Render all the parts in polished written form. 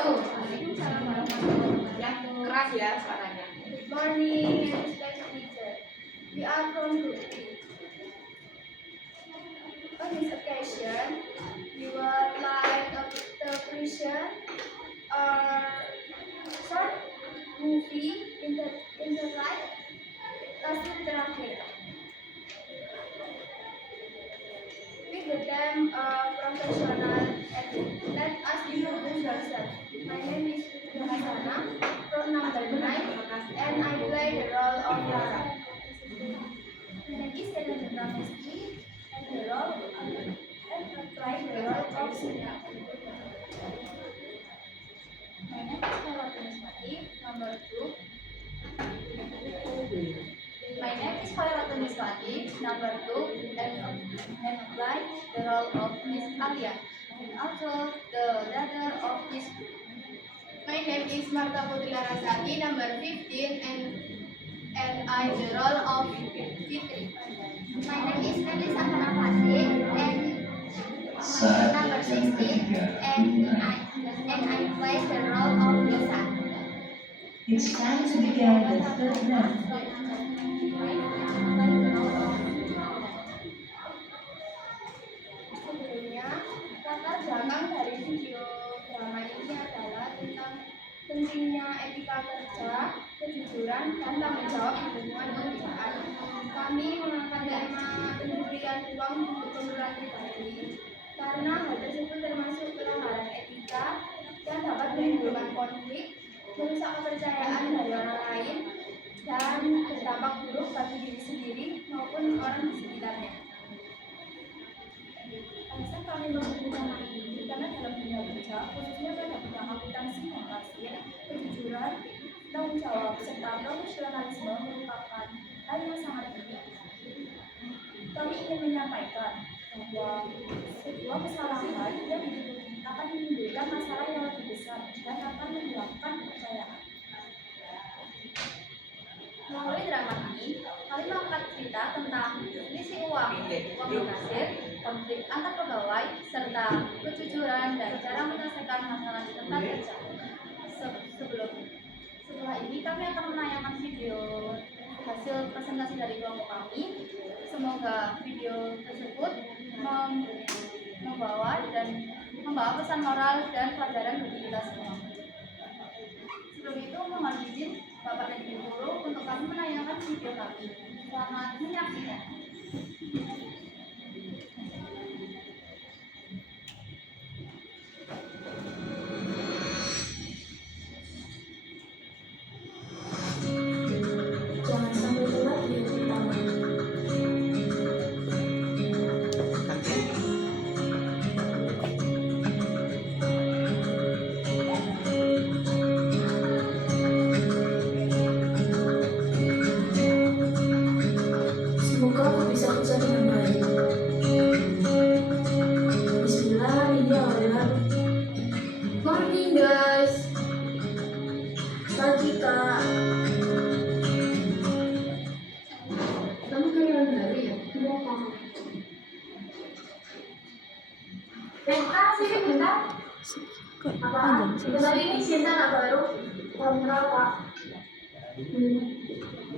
wabarakatuh. Waalaikumsalam warahmatullahi wabarakatuh. Yang keras ya suaranya. Good morning, respected teacher. We are from Group B. On this occasion, we would like to present a short movie in the light Tasik Terakhir. With the theme professional ethics. Let us introduce ourselves. My name is Putri Hasana from number 9 and I play the role of Lara. My name is Elena Ramesti and I play the role of Sina. My name is Khairatul Niswati, number 2. My name is Khairatul Niswati, number 2, and apply the role of Miss Alia, and also the daughter of this group. My name is Marta Putri Larasati, number 15 and I the role of Fitri. My name is Melissa Kanapati and number 16 and I play the role of Lisa. It's time to begin the third round. Sebelumnya, latar belakang dari video drama ini adalah tentang pentingnya etika kerja, kejujuran, dan tanggung jawab di lingkungan pekerjaan. Kami mengangkat tema pencurian uang untuk keperluan pribadi karena hal tersebut termasuk pelanggaran etika yang dapat menimbulkan konflik, merusak kepercayaan dari orang lain, dan berdampak buruk bagi diri sendiri maupun orang di sekitarnya. Alasan kami memilih tema ini karena dalam dunia kerja, khususnya pada bidang akuntansi dan kasir, kejujuran, tanggung jawab, serta profesionalisme merupakan hal yang sangat penting. Kami ingin menyampaikan bahwa sebuah kesalahan yang ditutupi akan menimbulkan masalah yang lebih besar dan akan menghilangkan kepercayaan. Melalui drama ini, kami mengangkat cerita tentang selisih uang kasir, konflik antar pegawai, serta kejujuran dan cara menyelesaikan masalah di tempat kerja. Setelah ini kami akan menayangkan video hasil presentasi dari kelompok kami. Semoga video tersebut membawa pesan moral dan pelajaran bagi kita semua. Sebelum itu mohon izin Bapak dan Ibu guru untuk kami menayangkan video kami. Selamat menyaksikan. Jangan sampai telat video pertama. Semoga aku bisa kerja dengan baik. Bismillah, ini adalah morning guys. Pagi kak. Kamu karyawan baru ya? Iya kak. Bentar sini bentar. Apaan? Bentar ini cinta anak baru. Kontrak kak.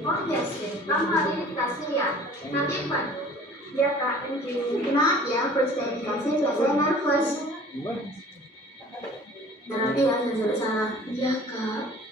Oh yes, kamu hari ini dikasih ya? Nanti apa? Iya kak, thank you. Maaf ya, first time dikasih biasanya nervous. Berarti ya, jangan salah. Iya kak.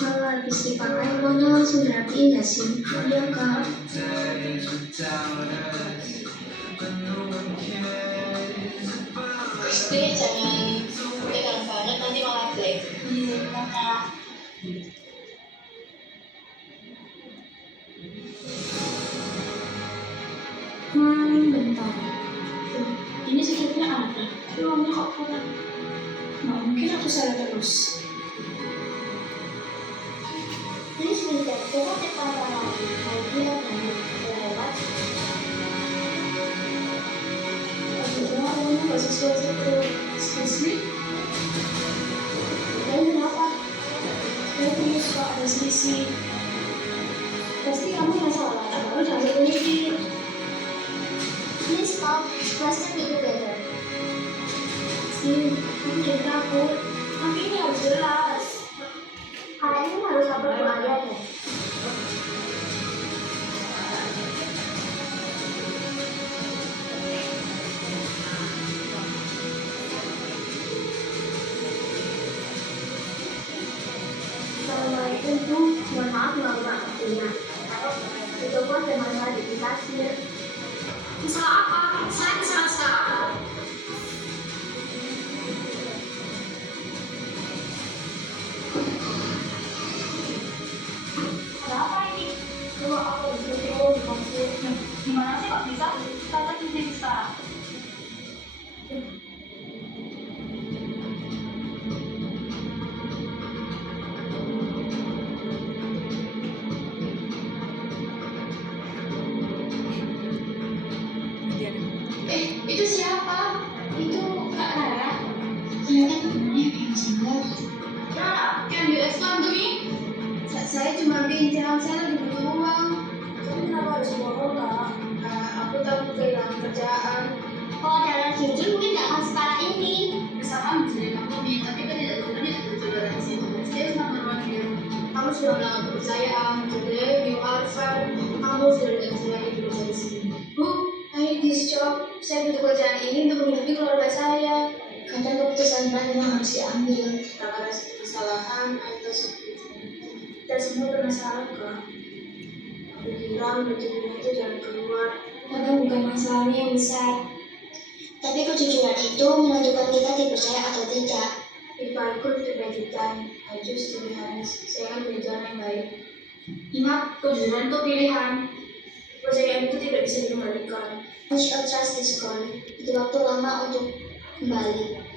Kalau habis dipakai pokoknya langsung dirapiin ya sih? Iya kak. Pasti jangan sampai Kak. Bentar. Ini skripnya ada. Belum kok pulang. Nggak mungkin aku salah terus. Please Winter, coba tekan lagi. Mau bilang banyak lewat. Akhirnya awalnya nggak sesuai itu. Excuse me? Dan kenapa? Ya please kok ada selisih. Pasti kamu yang salah. Kamu jangan berpikir. Please stop. Question me together. Sih, aku jadi takut. Tapi ini harus jelas. Kalian harus sabar kalian ya. Assalamualaikum Bu. Mohon maaf mengganggu waktunya. Itu pun ada masalah di kasir. Masalah apa? Saya salah apa? Ada apa ini? Coba aku disuruh di kasir. Gimana sih kok bisa? Tata tidak bisa. Itu siapa? Itu Kak Rara. Kelihatan temennya yang singkat. Rara, can you explain to me? Saya cuma bincang, saya lagi butuh uang. Tapi kenapa harus bohong, Kak? Aku takut kehilangan kerjaan. Kalau dalam jujur mungkin nggak akan separah ini. Misalkan bisa dimaklumi, tapi kan tidak sebenarnya itu juga dari situ. Saya sama Roger. Kamu sudah melanggar kepercayaan. Today you are fair. Kamu sudah tidak bisa lagi bekerja di sini. Bu, I need this job. Saya butuh kerjaan ini untuk menghidupi keluarga saya. Kadang keputusan berat memang harus diambil. Karena ada kesalahan atau seperti Kita semua pernah salah, Kak. pikiran bertujuan itu jangan keluar. Kadang bukan masalahnya yang besar. Tapi kejujuran itu menentukan kita dipercaya atau tidak. If I could repeat the time, I choose to be honest. Saya akan berjalan yang baik. Ingat, kejujuran itu pilihan. Kepercayaan itu tidak bisa dikembalikan. Much of trust is gone. Itu waktu lama untuk kembali.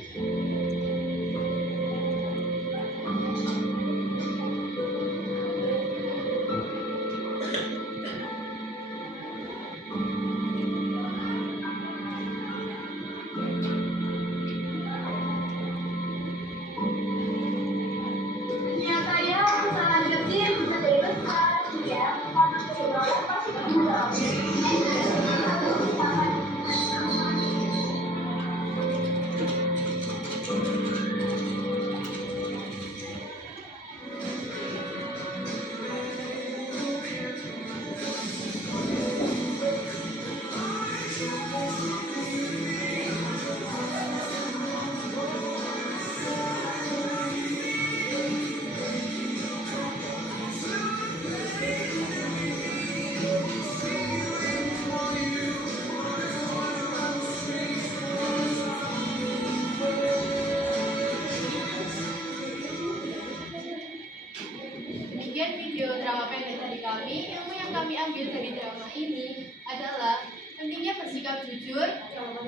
Ternyata ya, kesalahan kecil bisa jadi besar. Ya, karena kejujuran pasti berguna. Demikian video drama pendek dari kami. Ilmu yang kami ambil dari drama ini adalah pentingnya bersikap jujur,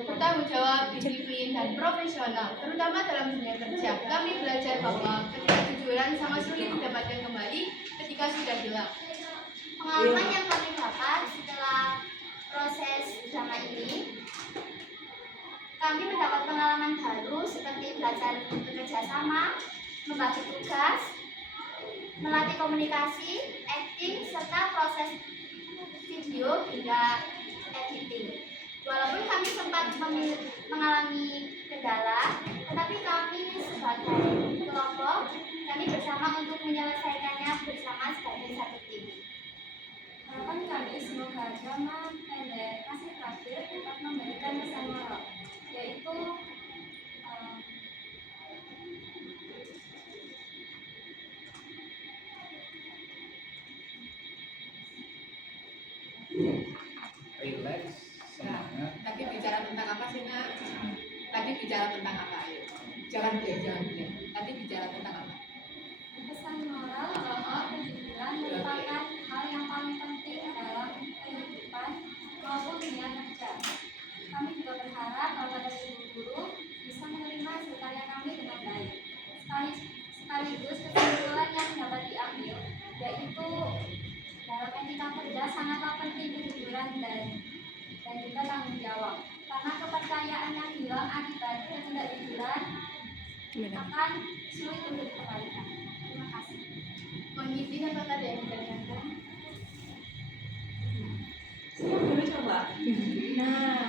bertanggung jawab, disiplin, dan profesional, terutama dalam dunia kerja. Kami belajar bahwa ketidakjujuran sangat sulit didapatkan kembali ketika sudah hilang. Pengalaman yang kami dapat setelah proses drama ini, kami mendapat pengalaman baru seperti belajar bekerja sama, membagi tugas, melatih komunikasi, acting, serta proses video hingga editing. Walaupun kami sempat mengalami kendala, tetapi kami sebagai kelompok, kami bersama untuk menyelesaikannya bersama sebagai satu tim. Harapan kami semoga drama pendek Kasih Terakhir dapat memberikan pesan moral, yaitu relax, semangat. Tadi bicara tentang apa sih, Nak? Tadi bicara tentang apa? Ayo. Jangan diam. Tadi bicara tentang apa? pesan moral bahwa kejujuran merupakan hal yang paling penting dalam kehidupan maupun dunia kerja. Kami juga berharap bahwa dari guru bisa menerima hasil karya kami dengan baik. Sekaligus kesimpulan yang dapat diambil yaitu dalam etika kerja sangatlah penting kejujuran dan juga tanggung jawab. Karena kepercayaan yang hilang akibat ketidakjujuran akan sulit untuk dikembalikan. Terima kasih. Mohon izin apakah ada yang ditanyakan? Semua dulu coba. Nah,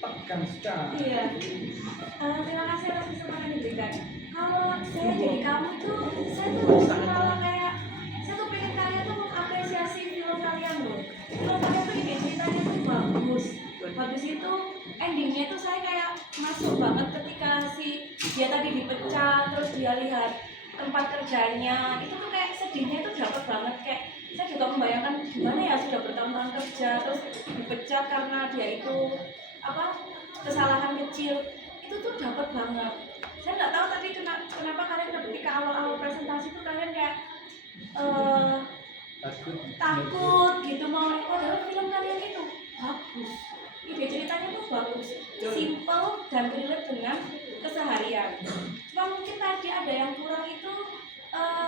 Tekan sekali. iya. Terima kasih atas kesempatan yang diberikan. Kalau saya jadi kamu tuh, saya tuh kalau kayak saya tuh pengen kalian tuh mengapresiasi film kalian loh. Film kalian tuh ini ceritanya tuh bagus. Habis itu endingnya tuh saya kayak masuk banget ketika dia tadi dipecat, terus dia lihat tempat kerjanya, itu tuh kayak sedihnya itu dapat banget. Kayak saya juga membayangkan gimana ya sudah bertahun-tahun kerja terus dipecat karena dia itu kesalahan kecil, itu tuh dapat banget. Saya nggak tahu tadi kenapa kalian ketika awal-awal presentasi tuh kalian kayak takut gitu mau padahal film kalian itu bagus, ide ceritanya tuh bagus, simple dan relate dengan keseharian. Cuma mungkin tadi ada yang kurang itu,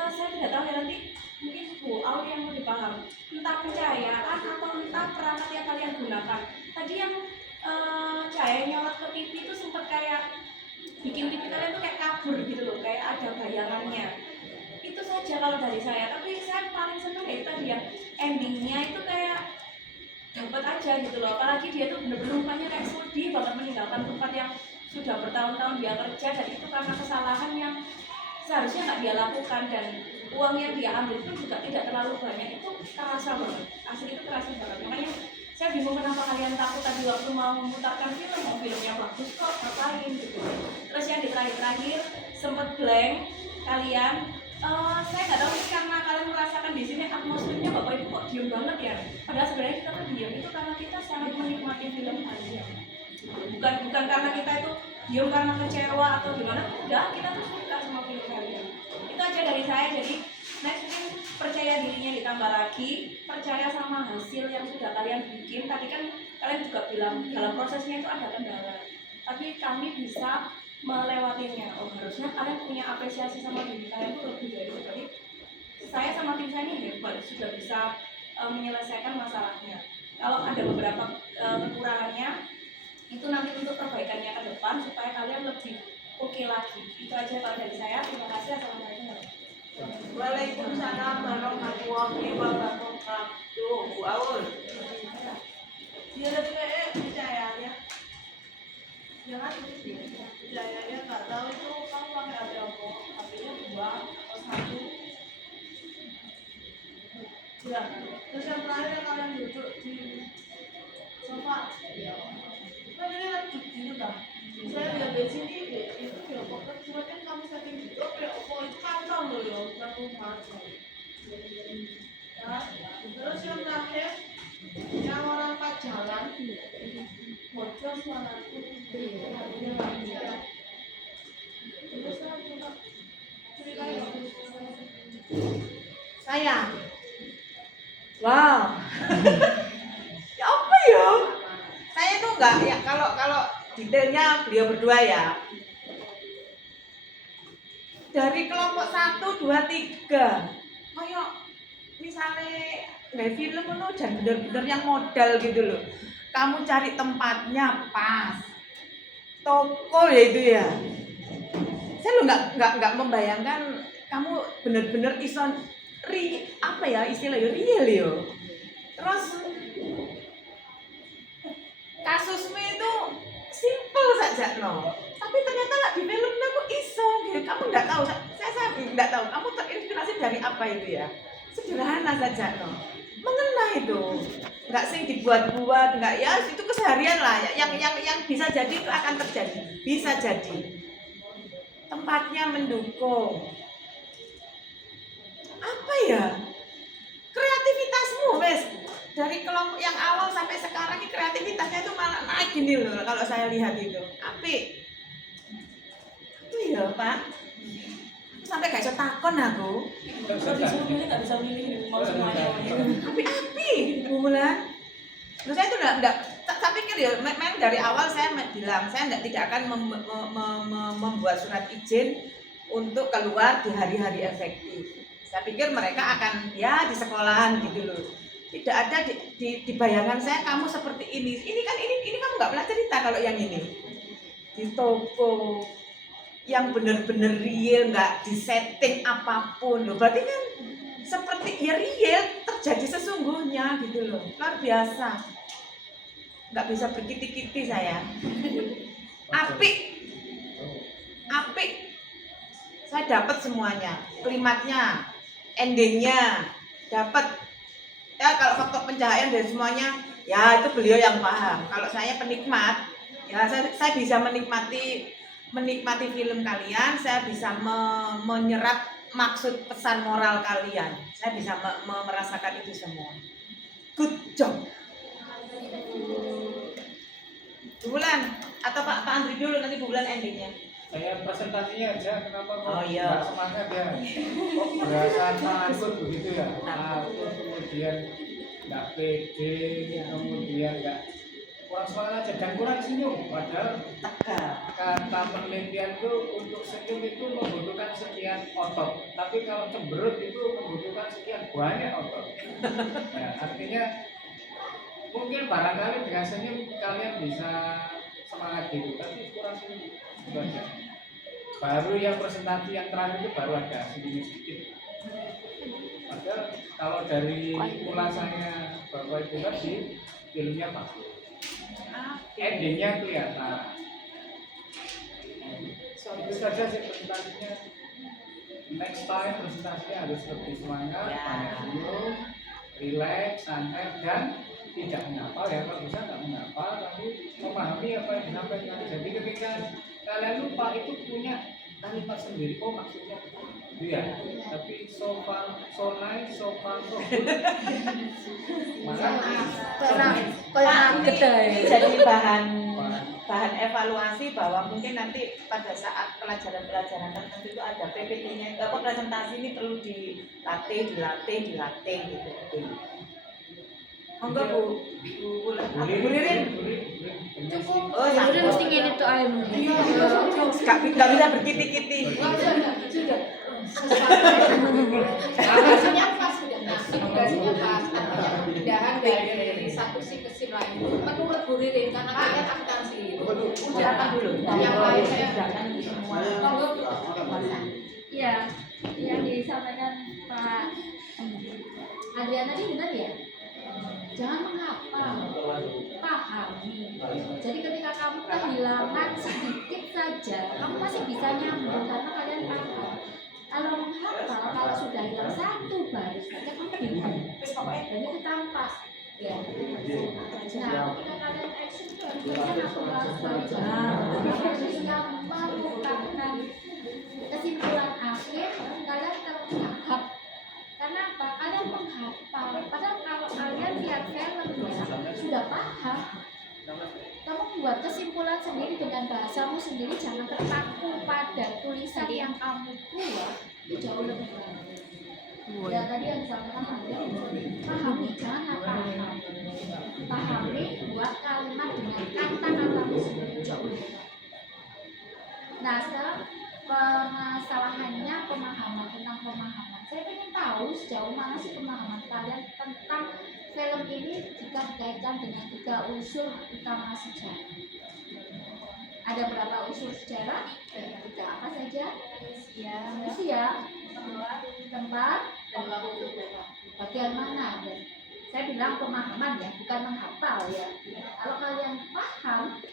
saya tidak tahu ya, nanti mungkin Bu Aul yang lebih paham entah pencahayaan atau entah perangkat yang kalian gunakan. Tadi yang cahaya nyolot ke TV itu sempat kayak bikin TV kalian tuh kayak kabur gitu loh, kayak ada bayangannya. Itu saja kalau dari saya, tapi saya paling seneng ya itu tadi yang endingnya itu kayak dapat aja gitu loh. Apalagi dia tuh bener-bener mukanya kayak sedih banget meninggalkan tempat yang sudah bertahun-tahun dia kerja, dan itu karena kesalahan yang seharusnya nggak dia lakukan, dan uang yang dia ambil pun juga tidak terlalu banyak. Itu terasa banget, asli itu terasa banget. Makanya saya bingung kenapa kalian takut tadi waktu mau memutarkan film, filmnya bagus kok, ngapain gitu. Terus yang di terakhir sempat blank kalian. Saya nggak tahu ini karena kalian merasakan di sini atmosfernya bapak ibu kok diem banget ya. Padahal sebenarnya kita tuh diem itu karena kita sangat menikmati film aja. Bukan karena kita itu diem karena kecewa atau gimana. Enggak, kita tuh suka sama film kalian. Itu aja dari saya. Jadi next mungkin percaya dirinya ditambah lagi, percaya sama hasil yang sudah kalian bikin. Tadi kan kalian juga bilang dalam prosesnya itu ada kendala, tapi kami bisa melewatinya. Oh, harusnya kalian punya apresiasi sama diri kalian itu lebih dari itu. Jadi saya sama tim saya ini hebat, sudah bisa menyelesaikan masalahnya. Kalau ada beberapa kekurangannya, itu nanti untuk perbaikannya ke depan supaya kalian lebih oke lagi. Itu aja kalau dari saya. Terima kasih. Assalamualaikum. Waalaikumsalam warahmatullahi wabarakatuh. Bu Aul. Dia lebih percayanya. Jangan percayanya nggak tahu itu kamu pakai HP apa? HP-nya 2 atau 1? Ya. Terus yang terakhir kalian duduk di sofa. Kan ini lagi gitu kan? Saya lihat di sini itu kayak pokok cuma kan kamu setting gitu kayak itu kacau loh ya, satu macam. Ya. Terus yang terakhir yang orang pas jalan bocor suaraku hatinya lancar. Terus saya coba ceritain saya. Wow. Ya apa ya? Saya tuh enggak ya kalau detailnya beliau berdua ya. Dari kelompok 1, 2, 3. Kayak misalnya nggak film itu jangan bener-bener yang modal gitu loh. Kamu cari tempatnya pas, toko ya itu ya. Saya lo nggak membayangkan kamu bener-bener ison apa ya istilahnya real yo. Terus kasusmu itu simple saja no. Tapi ternyata lah di filmnya kok iso gitu. Kamu nggak tahu, saya nggak tahu. Kamu terinspirasi dari apa itu ya? Sederhana saja no. Mengena itu, nggak sih dibuat-buat, nggak ya itu keseharian lah. Yang bisa jadi itu akan terjadi, bisa jadi. Tempatnya mendukung. Apa ya? Kreativitasmu wes dari kelompok yang awal sampai sekarang ini kreativitasnya itu malah naik gini loh kalau saya lihat itu. Apa ya Pak? sampai gak bisa takon aku. Kalau disuruh milih nggak bisa milih mau semuanya. Api-api bulan. Loh, saya itu enggak saya pikir ya memang dari awal saya bilang saya tidak akan membuat surat izin untuk keluar di hari-hari efektif. Saya pikir mereka akan ya di sekolahan gitu loh. Tidak ada di bayangan saya kamu seperti ini. Ini kamu nggak pernah cerita kalau yang ini di toko yang benar-benar real, nggak disetting apapun loh. Berarti kan seperti ya real terjadi sesungguhnya gitu loh. Luar biasa. Nggak bisa berkiti-kiti saya. Apik. Saya dapat semuanya, klimatnya, endingnya dapat. Ya kalau faktor pencahayaan dan semuanya, ya itu beliau yang paham. Kalau saya penikmat, ya saya bisa menikmati film kalian, saya bisa menyerap maksud pesan moral kalian. Saya bisa merasakan itu semua. Good job. Bu Bulan atau Pak Andri dulu, nanti Bu Bulan endingnya. Saya presentasinya aja, kenapa kok Oh, iya. nggak semangat ya? Kok berasa takut begitu ya? Takut, kemudian nggak pede, kemudian nggak kurang semangat aja dan kurang senyum. Padahal kata penelitian itu untuk senyum itu membutuhkan sekian otot, tapi kalau cemberut itu membutuhkan sekian banyak otot. Nah, artinya mungkin barangkali dengan senyum kalian bisa semangat gitu, tapi kurang senyum itu aja. Baru yang presentasi yang terakhir itu baru ada senyum sedikit. Padahal kalau dari ulasannya Bapak Ibu tadi, filmnya bagus, endingnya kelihatan. Itu saja sih presentasinya. Next time presentasinya harus lebih semangat, banyak senyum, relax, santai, dan tidak menghafal ya, kalau bisa nggak menghafal tapi memahami apa yang disampaikan. Jadi ketika kalian lupa itu punya kalimat sendiri, oh maksudnya itu ya, tapi so far so nice, so far so good. Jadi bahan evaluasi bahwa mungkin nanti pada saat pelajaran tertentu itu ada PPT-nya, presentasi ini perlu dilatih gitu. Monggo Bu Ririn. Cukup. Oh, Ririn mesti ngene tok ae. Enggak bisa berkiti-kiti. Tugasnya pas sudah tugasnya pas, artinya perpindahan dari satu scene ke scene lain. Menurut Bu Ririn karena kalian akuntansi. Silakan dulu. Yang lain saya semua. monggo. Iya, yang disampaikan Pak Adrian tadi benar ya? Jangan menghafal, pahami. Jadi ketika kamu kehilangan sedikit saja, kamu masih bisa nyambung karena kalian paham. Kalau menghafal, kalau sudah hilang satu baris saja kamu bingung. Dan itu tampak. Ya. Nah, ketika kalian action itu harusnya aku saja. Harusnya melakukan kesimpulan akhir, kalian tertangkap. Karena apa? Kalian menghafal. Padahal kalau kalian lihat filmnya sudah paham, kamu membuat kesimpulan sendiri dengan bahasamu sendiri, jangan terpaku pada tulisan yang kamu buat, itu jauh lebih baik. Ya tadi yang disampaikan pahami, jangan paham. Pahami, buat kalimat dengan kata-katamu sendiri jauh lebih baik. Nah sekarang permasalahannya pemahaman, tentang pemahaman. Saya ingin tahu sejauh mana sih pemahaman kalian tentang film ini jika dikaitkan dengan 3 unsur utama sejarah. Ada berapa unsur sejarah? 3 apa saja? Usia, tempat, dan waktu. Bagian mana? Saya bilang pemahaman ya, bukan menghafal ya. Kalau kalian paham,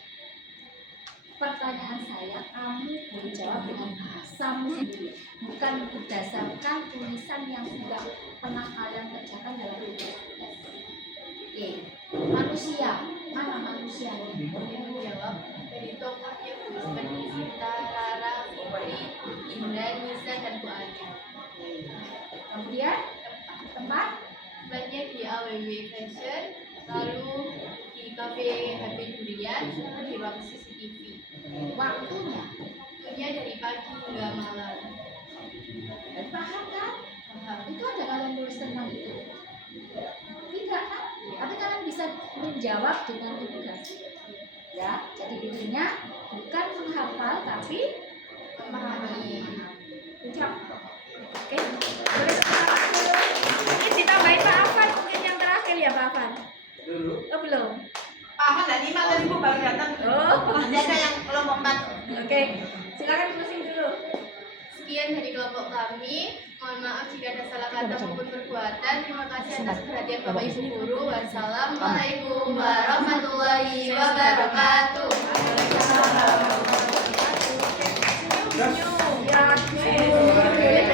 pertanyaan saya, kamu boleh jawab dengan bahasamu sendiri, bukan berdasarkan tulisan yang sudah pernah kalian kerjakan dalam tugas. Oke, manusia, mana manusianya? Yang jawab dari tokohnya seperti Sita, Rara, Fitri, Indra, Nisa, dan Bu Alia. Kemudian tempat Tempatnya di AWW Fashion, lalu di Cafe Happy Durian, di ruang CCTV. waktunya. Waktunya dari pagi hingga malam. Nah, itu ada kalian tulis tentang itu? Tidak kan? Tapi kalian bisa menjawab dengan tugas. Ya, jadi intinya bukan menghafal tapi memahami. Ucap. Oke. Boleh mungkin ditambahin Pak Afan mungkin yang terakhir ya Pak Afan. Dulu. Oh belum. Pak Ahmad dan Nyimak tadi Bu baru datang. Oh, Nanti ada yang kelompok 4. oke. Silakan closing dulu. Sekian dari kelompok kami. Mohon maaf jika ada salah kata maupun perbuatan. Terima kasih atas perhatian Bapak Ibu guru. Wassalamualaikum warahmatullahi wabarakatuh. Terus